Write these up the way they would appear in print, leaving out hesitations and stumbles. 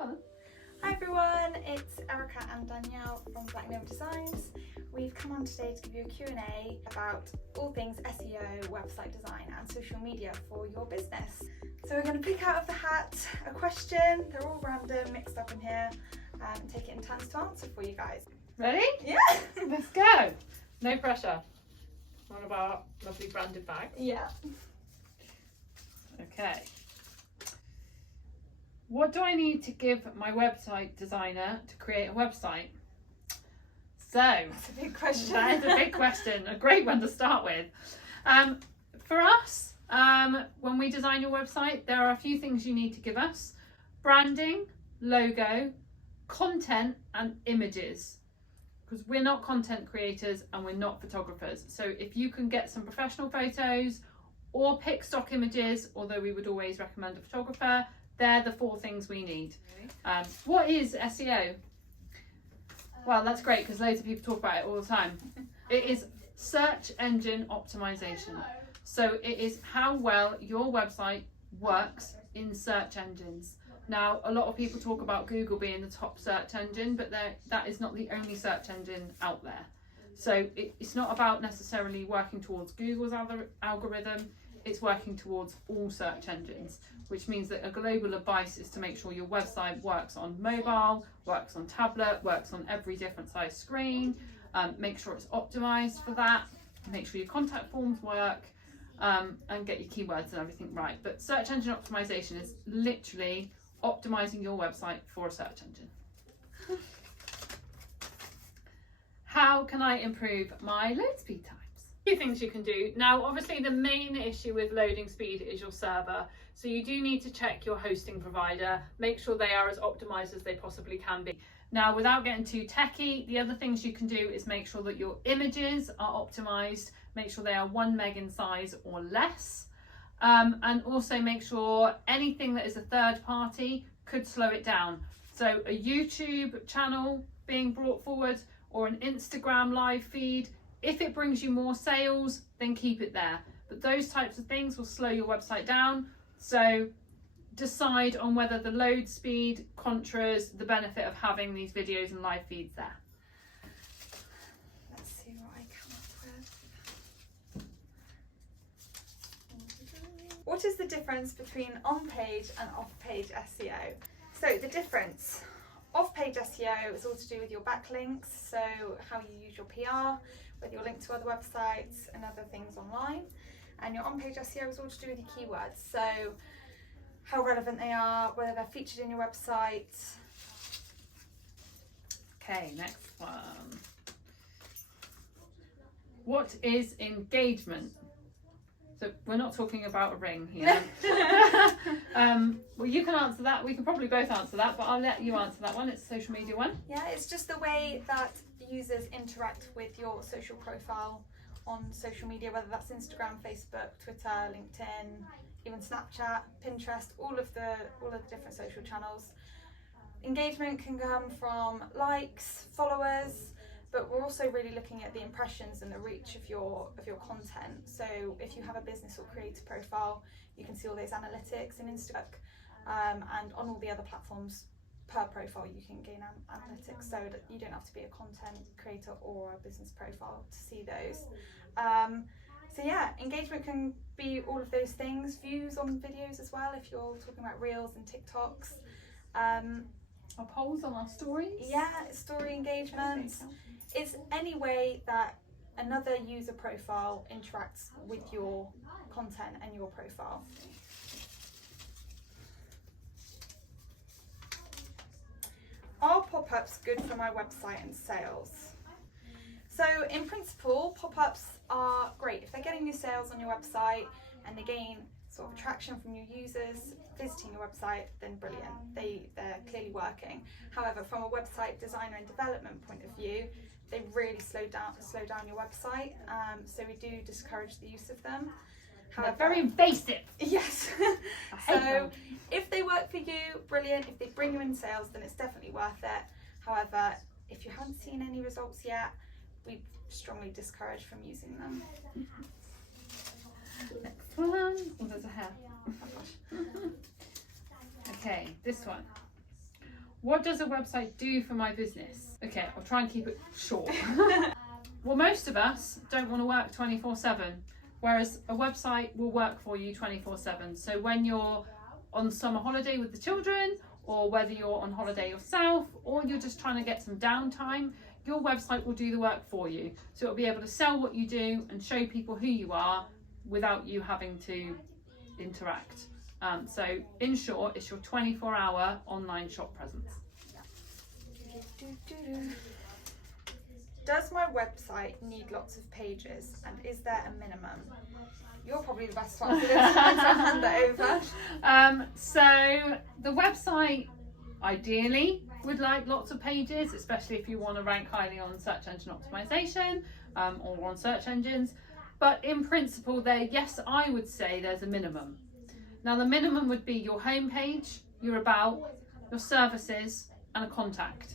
Go on then. Hi everyone, it's Erica and Danielle from Black Nova Designs. We've come on today to give you a Q&A about all things SEO, website design and social media for your business. So we're going to pick out of the hat a question, they're all random, mixed up in here, and take it in turns to answer for you guys. Ready? Yeah! Let's go! No pressure. One of our lovely branded bags. Yeah. Okay. What do I need to give my website designer to create a website? So, That's a big question. that is a big question, a great one to start with. For us, when we design your website, there are a few things you need to give us. Branding, logo, content and images. Because we're not content creators and we're not photographers. So if you can get some professional photos or pick stock images, although we would always recommend a photographer, they're the 4 things we need. What is SEO? Well, that's great because loads of people talk about it all the time. It is search engine optimization. So it is how well your website works in search engines. Now, a lot of people talk about Google being the top search engine, but that is not the only search engine out there. So it's not about necessarily working towards Google's algorithm, it's working towards all search engines, which means that a global advice is to make sure your website works on mobile, works on tablet, works on every different size screen, make sure it's optimized for that, make sure your contact forms work, and get your keywords and everything right. But search engine optimization is literally optimizing your website for a search engine. How can I improve my load speed times? Few things you can do. Now, obviously the main issue with loading speed is your server. So you do need to check your hosting provider, make sure they are as optimized as they possibly can be. Now, without getting too techy, the other things you can do is make sure that your images are optimized, make sure they are 1 meg in size or less. And also make sure anything that is a third party could slow it down. So a YouTube channel being brought forward or an Instagram live feed, if it brings you more sales, then keep it there. But those types of things will slow your website down. So decide on whether the load speed contras the benefit of having these videos and live feeds there. Let's see what I come up with. What is the difference between on-page and off-page SEO? So the difference, off-page SEO is all to do with your backlinks, so how you use your PR, whether you're linked to other websites and other things online. And your on-page SEO is all to do with your keywords, so how relevant they are, whether they're featured in your website. Okay, next one. What is engagement? So we're not talking about a ring here. Well, you can answer that. We can probably both answer that, but I'll let you answer that one. It's a social media one. Yeah, it's just the way that users interact with your social profile on social media, whether that's Instagram, Facebook, Twitter, LinkedIn, even Snapchat, Pinterest, all of the different social channels. Engagement can come from likes, followers, but we're also really looking at the impressions and the reach of your content. So if you have a business or creator profile, you can see all those analytics in Instagram, and on all the other platforms per profile you can gain analytics, so that you don't have to be a content creator or a business profile to see those. So yeah, engagement can be all of those things. Views on videos as well, if you're talking about reels and TikToks. Our polls on our stories. Yeah, story engagement. It's any way that another user profile interacts with your content and your profile. Are pop-ups good for my website and sales? So in principle, pop-ups are great. If they're getting new sales on your website and they gain sort of attraction from your users visiting your website, then brilliant. They're clearly working. However, from a website designer and development point of view, they really slow down your website. So we do discourage the use of them. However, they're very invasive. Yes. So if they work for you, brilliant. If they bring you in sales, then it's definitely worth it. However, if you haven't seen any results yet, we strongly discourage from using them. Next one. Oh, there's a hair. Okay, this one. What does a website do for my business? Okay, I'll try and keep it short. Well, most of us don't want to work 24/7, whereas a website will work for you 24/7. So when you're on summer holiday with the children, or whether you're on holiday yourself, or you're just trying to get some downtime, your website will do the work for you. So it'll be able to sell what you do and show people who you are without you having to interact. So in short, it's your 24-hour online shop presence. Does my website need lots of pages, and is there a minimum? You're probably the best one for this, so I'll hand that over. So the website ideally would like lots of pages, especially if you want to rank highly on search engine optimization or on search engines. But in principle, yes, I would say there's a minimum. Now the minimum would be your homepage, your about, your services, and a contact.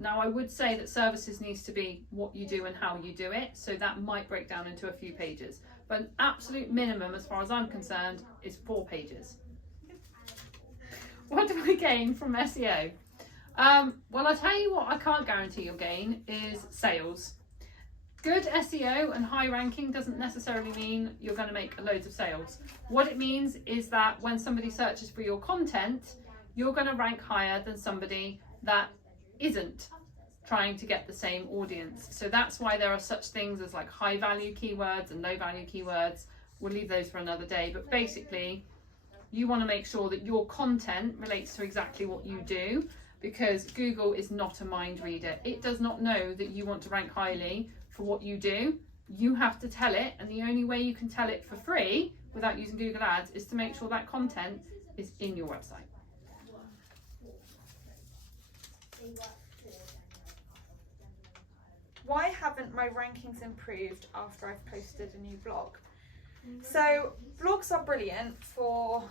Now I would say that services needs to be what you do and how you do it, so that might break down into a few pages. But an absolute minimum, as far as I'm concerned, is 4 pages. What do I gain from SEO? Well, I'll tell you what I can't guarantee you'll gain is sales. Good SEO and high ranking doesn't necessarily mean you're going to make loads of sales. What it means is that when somebody searches for your content, you're going to rank higher than somebody that isn't trying to get the same audience. So that's why there are such things as like high value keywords and low value keywords. We'll leave those for another day, but basically you want to make sure that your content relates to exactly what you do, because Google is not a mind reader. It does not know that you want to rank highly for what you do. You have to tell it, and the only way you can tell it for free without using Google Ads is to make sure that content is in your website. Why haven't my rankings improved after I've posted a new blog? So blogs are brilliant for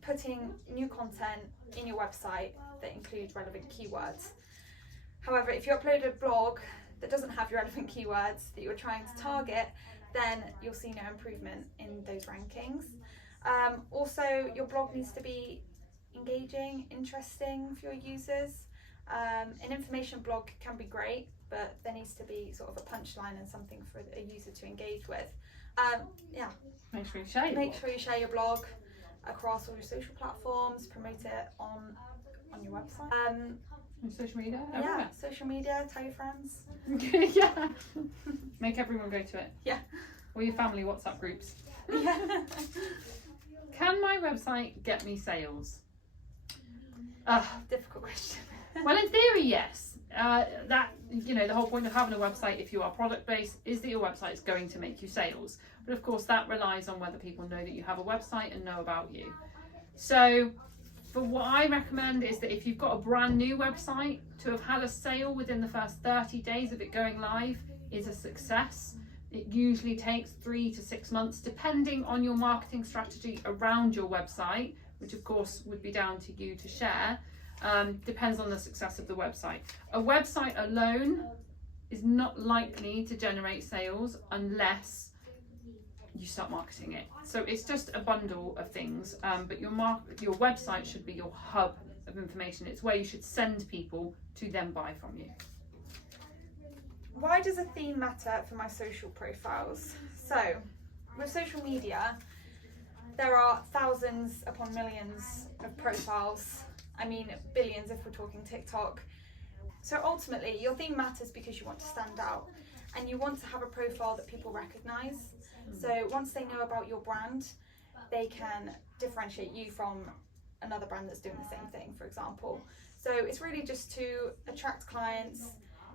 putting new content in your website that includes relevant keywords. However, if you upload a blog that doesn't have your relevant keywords that you're trying to target, then you'll see no improvement in those rankings. Also, your blog needs to be engaging, interesting for your users. An information blog can be great, but there needs to be sort of a punchline and something for a user to engage with. Yeah. Make sure you share your blog across all your social platforms. Promote it on your website. On social media. Everywhere. Yeah, social media. Tell your friends. Yeah. Make everyone go to it. Yeah. Or your family WhatsApp groups. Yeah. Can my website get me sales? Difficult question. Well, in theory, yes. The whole point of having a website, if you are product based, is that your website is going to make you sales. But of course, that relies on whether people know that you have a website and know about you. So, for what I recommend is that if you've got a brand new website, to have had a sale within the first 30 days of it going live is a success. It usually takes 3 to 6 months, depending on your marketing strategy around your website, which of course would be down to you to share. Depends on the success of the website. A website alone is not likely to generate sales unless you start marketing it. So it's just a bundle of things, but your website should be your hub of information. It's where you should send people to then buy from you. Why does a theme matter for my social profiles? So with social media, there are thousands upon millions of profiles. I mean, billions if we're talking TikTok. So ultimately, your theme matters because you want to stand out and you want to have a profile that people recognize. So once they know about your brand, they can differentiate you from another brand that's doing the same thing, for example. So it's really just to attract clients,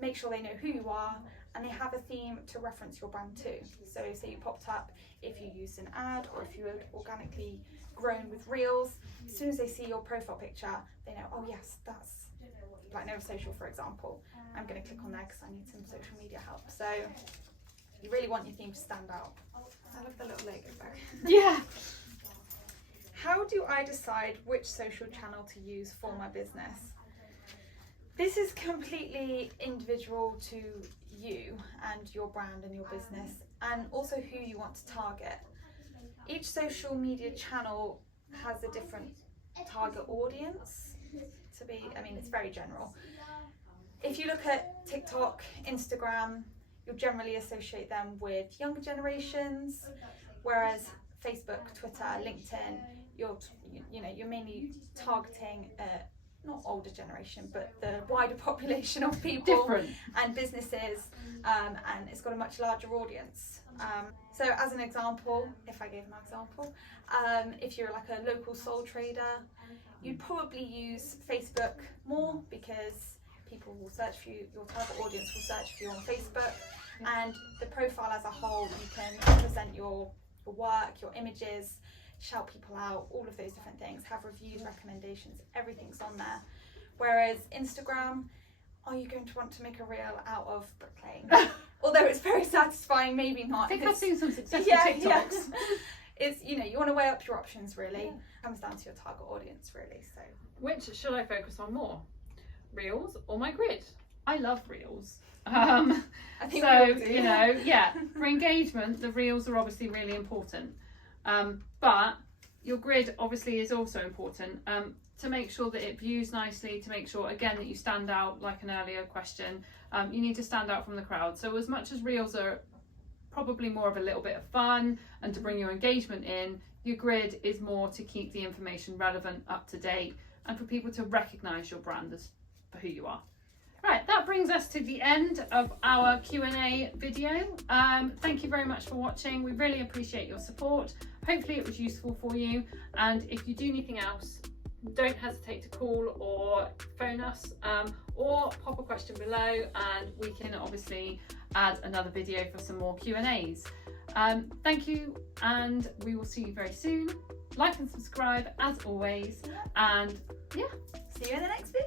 make sure they know who you are, and they have a theme to reference your brand to. So say you popped up, if you used an ad or if you had organically grown with Reels, as soon as they see your profile picture, they know, oh yes, that's Black Nova Social, for example. I'm going to click on there because I need some social media help. So you really want your theme to stand out. I love the little logo back. Yeah. How do I decide which social channel to use for my business? This is completely individual to you and your brand and your business, and also who you want to target. Each social media channel has a different target audience. to be, I mean, it's very general. If you look at TikTok, Instagram, you'll generally associate them with younger generations, whereas Facebook, Twitter, LinkedIn, you're mainly targeting not older generation, but the wider population of people and businesses, and it's got a much larger audience. So as an example, if I gave my example, if you're like a local sole trader, you'd probably use Facebook more because people will search for you, your target audience will search for you on Facebook, and the profile as a whole, you can present your work, your images, shout people out, all of those different things, have reviews, recommendations, everything's on there. Whereas Instagram, are you going to want to make a reel out of bricklaying? Although it's very satisfying, maybe not. I think I've seen some successful TikToks. Yeah. It's, you want to weigh up your options really. It comes down to your target audience really. So which should I focus on more? Reels or my grid? I love reels. I think so, for engagement, the reels are obviously really important. But your grid obviously is also important to make sure that it views nicely, to make sure again that you stand out, like an earlier question. You need to stand out from the crowd. So as much as reels are probably more of a little bit of fun and to bring your engagement in, your grid is more to keep the information relevant, up to date, and for people to recognise your brand as for who you are. Right, that brings us to the end of our Q&A video. Thank you very much for watching. We really appreciate your support. Hopefully it was useful for you. And if you do anything else, don't hesitate to call or phone us or pop a question below, and we can obviously add another video for some more Q&As. Thank you, and we will see you very soon. Like and subscribe as always. And see you in the next video.